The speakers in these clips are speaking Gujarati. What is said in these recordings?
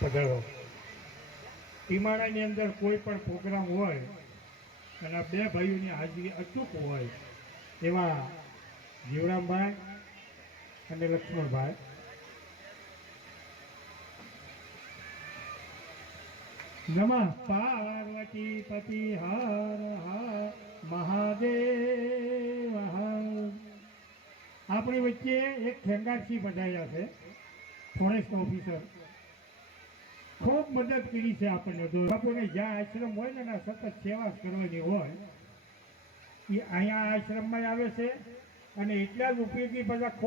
પધારો. ટીમાણાની અંદર કોઈ પણ પ્રોગ્રામ હોય અને આ બે ભાઈઓની હાજરી અચૂક હોય એવા જીવરામભાઈ અને લક્ષ્મણભાઈ. નમઃ પાર્વતી પતિ હર હર મહાદેવ હર. આપણી વચ્ચે એક ખેંગારસિંહ પધાર્યા છે, ફોરેસ્ટ ઓફિસર. ખૂબ મદદ કરી છે આપણને. બાપુને જ્યાં આશ્રમ હોય ને સતત સેવા કરવાની હોય એ અહીંયા આશ્રમમાં આવે છે. અને એટલા જ ઉપયોગી બધા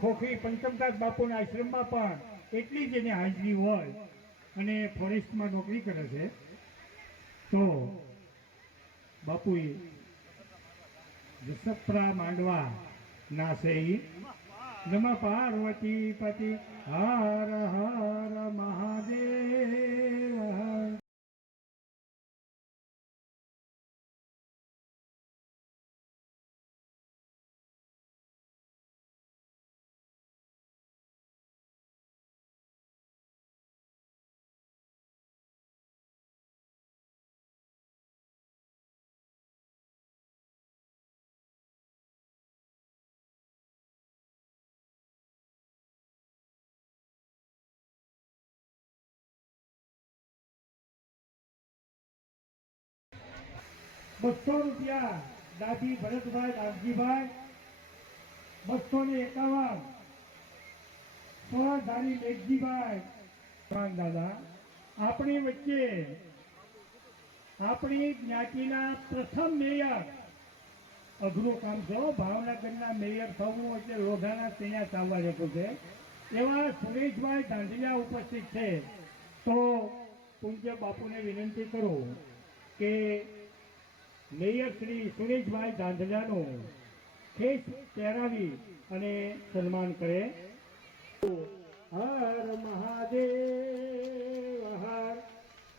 ખોખરી પંચમદાસ બાપુના આશ્રમમાં પણ એટલી જ એની હાજરી હોય અને ફોરેસ્ટમાં નોકરી કરે છે. તો બાપુએ જસપરા માંડવા ના છે. નમઃ પાર્વતી પતિ હર હર મહાદેવ. ₹200 દાદી ભરતભાઈ દાસજીભાઈ, 251 સોળધારી મેઘજીભાઈ. દાદા આપણી વચ્ચે આપણી જ્ઞાતિના પ્રથમ મેયર. અઘરું કામ છે. ભાવનગરના મેયર થવું એટલે લોઢાના ત્યાં ચાલવા જતું છે. એવા સુરેશભાઈ ધાંધલિયા ઉપસ્થિત છે. તો પૂજ્ય બાપુને વિનંતી કરું કે મેયર શ્રી સુરેશભાઈ ધાંધલિયાનું ખેસ પહેરાવી અને સન્માન કરે. હર મહાદેવ હર.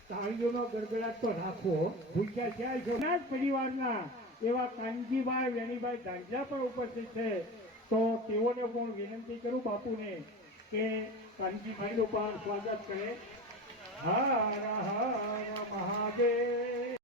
તાળીઓનો ગડગડાટ તો રાખો. ભૂખ્યા ક્યાં છો? પરિવારના એવા કાનજીભાઈ વેણીભાઈ ધાંધલિયા પણ ઉપસ્થિત છે. તો તેઓને પણ વિનંતી કરું બાપુને કે કાનજીભાઈનું પણ સ્વાગત કરે. હર હર મહાદેવ.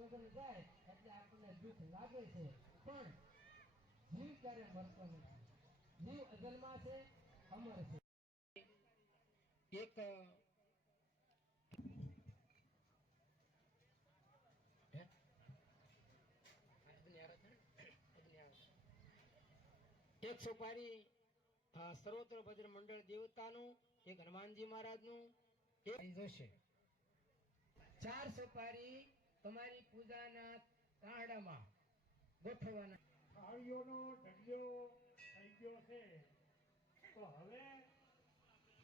સુગંધ જાય એટલે આપણને દુઃખ લાગે છે, પણ જીવ ક્યારે મરતો નથી. જીવ અજન્મા છે, અમર છે. એક સોપારી સર્વત્ર ભદ્ર મંડળ દેવતાનું, એક હનુમાનજી મહારાજનું, એક જોશે. 4 સોપારી તમારી પૂજાના તાંડામાં ગોઠવવાના. થાળીઓનો ઢગલો થઈ ગયો છે, તો હવે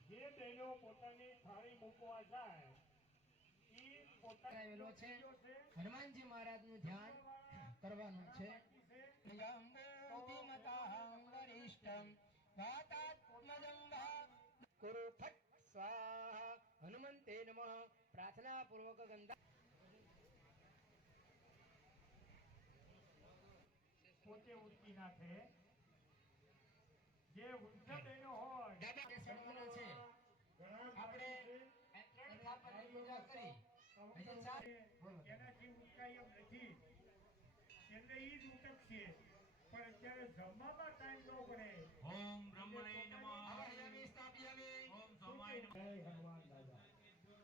જે બહેનો પોતાની થાળી મૂકવા જાય એ કરાવેલો છે. હનુમાનજી મહારાજનું ધ્યાન કરવાનું છે. કુરુ ફટ સ્વાહા હનુમંતે નમઃ. પ્રાર્થના પૂર્વક ગંધા પોતે ઉડકી નાખે. જે વૃદ્ધ બહેનો હોય દાદા બેસવાનો છે. આપણે ત્રણ થાપણની પૂજા કરી. હજી 4 એનાથી ઉઠાય એમ નથી, એટલે એ જ ઉટકશે. પણ અત્યારે જમવામાં ટાઈમ ન પડે. ઓમ બ્રહ્મણે નમઃ. આવાહયામિ સ્થાપયામિ. ઓમ સોમાય નમઃ. જય હનુમાન દાદા. ઓમ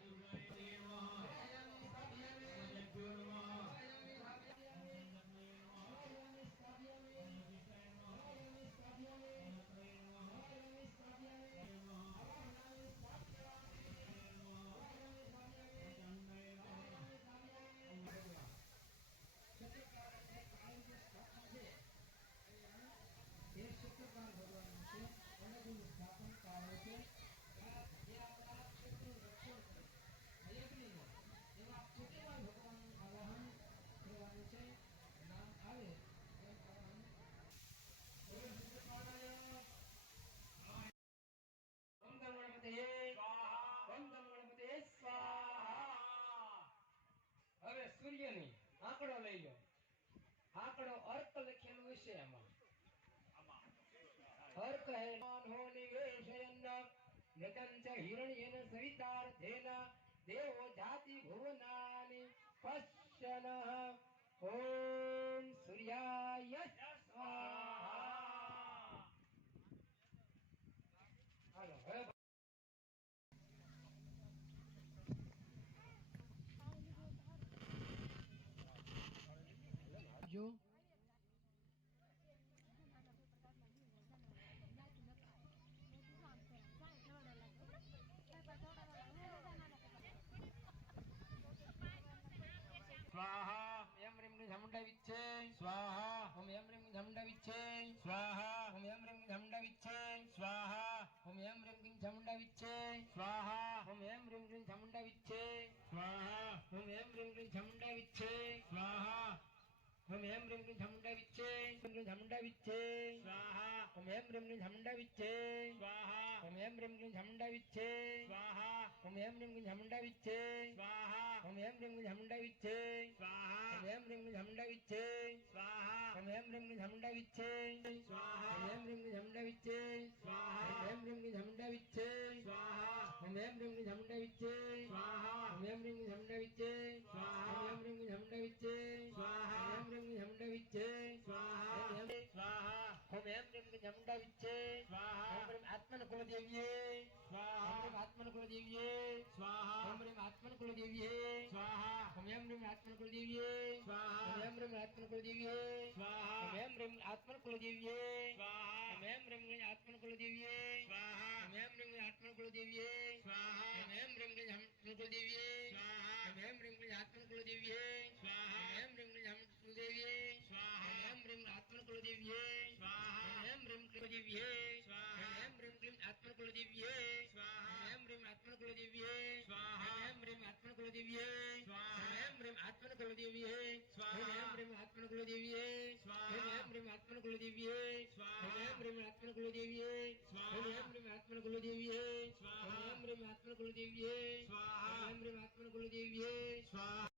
દુર્ગાય નમઃ. આવાહયામિ સ્થાપયામિ. જગ્યો નમઃ. આવાહયામિ સ્થાપયામિ. આવાહયામિ સ્થાપયામિ. આવાહયામિ સ્થાપયામિ. આવાહયામિ સ્થાપયામિ. આવાહયામિ એ શુક્રવાર ભગવાનનું છે, એનું સ્થાપન કાળો છે. જે આપણા ક્ષેત્રનું રક્ષણ કરે યજ્ઞનું, એવા શુક્રવાર ભગવાનનું આવાહન કરવાનું છે. નામ આવે એમ આવાહન. ઓમ ગમ ગણપતયે સ્વાહા. ઓમ ગમ ગણપતયે સ્વાહા. હવે સૂર્યની આંકડો લઈ લો. આંકડો અર્ક લખેલું હશે એમાં. अर्क है हो निवेशयन् यतं च हिरण्येन सवितार्थेन देवो जाति भुवनानि पश्यनः. ओम सूर्याय स्वाहा. हालो હવે જો स्वाहा. यम रिम झमुंडा विच्छे स्वाहा. ओम यम रिम झमुंडा विच्छे स्वाहा. ओम यम रिम झमुंडा विच्छे स्वाहा. ओम यम रिम झमुंडा विच्छे स्वाहा. ओम यम रिम झमुंडा विच्छे स्वाहा. ओम यम रिम झमुंडा विच्छे स्वाहा. ओम यम रिम झमुंडा विच्छे झमुंडा विच्छे स्वाहा. ओम यम रिम झमुंडा विच्छे स्वाहा. ओम यम रिम झमुंडा विच्छे स्वाहा. ओम यम रिम झमुंडा विच्छे स्वाहा. ओम यम रिम झमुंडा विच्छे स्वाहा. ओम यम रिम झमुंडा विच्छे स्वाहा. ओम यम रिम झमुंडा विच्छे स्वाहा. ओम यम रिम झमुंडा विच्छे स्वाहा. ओम यम रिम झमुंडा विच्छे स्वाहा. ओम यम रिम झमुंडा विच्छे स्वाहा. ओम यम रिम झमुंडा विच्छे स्वाहा. ओम यम रिम झमुंडा विच्छे स्वाहा. ओम यम रिम झमुंडा विच्छे स्वाहा. स्वाहा. ओम यम रिम झमुंडा विच्छे स्वाहा. ओम रिम आत्मन कुलदेवीये स्वाहा. ओम रिम आत्मन कुलदेवीये स्वाहा. ओम रिम आत्मन कुलदेवीये स्वाहा. ओम यम रिम आत्मन कुलदेवीये स्वाहा. ओम यम रिम आत्मन कुलदेवीये स्वाहा. ओम यम रिम आत्मन कुलदेवीये स्वाहा. ओम यम रिम आत्मन कुलदेवीये स्वाहा. ओम यम रिम आत्मन कुलदेवीये स्वाहा. ओम यम रिम आत्मन कुलदेवीये स्वाहा. ओम यम रिम आत्मन कुलदेवीये स्वाहा. ओम यम रिम आत्मन कुलदेवीये स्वाहा. ओम यम रिम आत्मन कुलदेवीये स्वाहा. ओम यम रिम कुलदेवीये स्वाहा. ओम यम रिम आत्मन कुलदेवीये स्वाहा. ओम यम रिम आत्मन कुलदेवीये स्वाहा. ओम यम रिम आत्मन कुलदेवीये स्वाहा. ओम यम रिम आत्मन कुलदेवीये स्वाहा. ओम यम रिम आत्मन कुलदेवीये स्वाहा. ओम यम रिम आत्मन कुलदेवीये स्वाहा. ओम यम रिम आत्मन कुलदेवीये स्वाहा. ओम यम रिम आत्मन कुलदेवीये स्वाहा. ओम यम रिम आत्मन कुलदेवीये स्वाहा. ओम यम रिम आत्मन कुलदेवीये स्वाहा.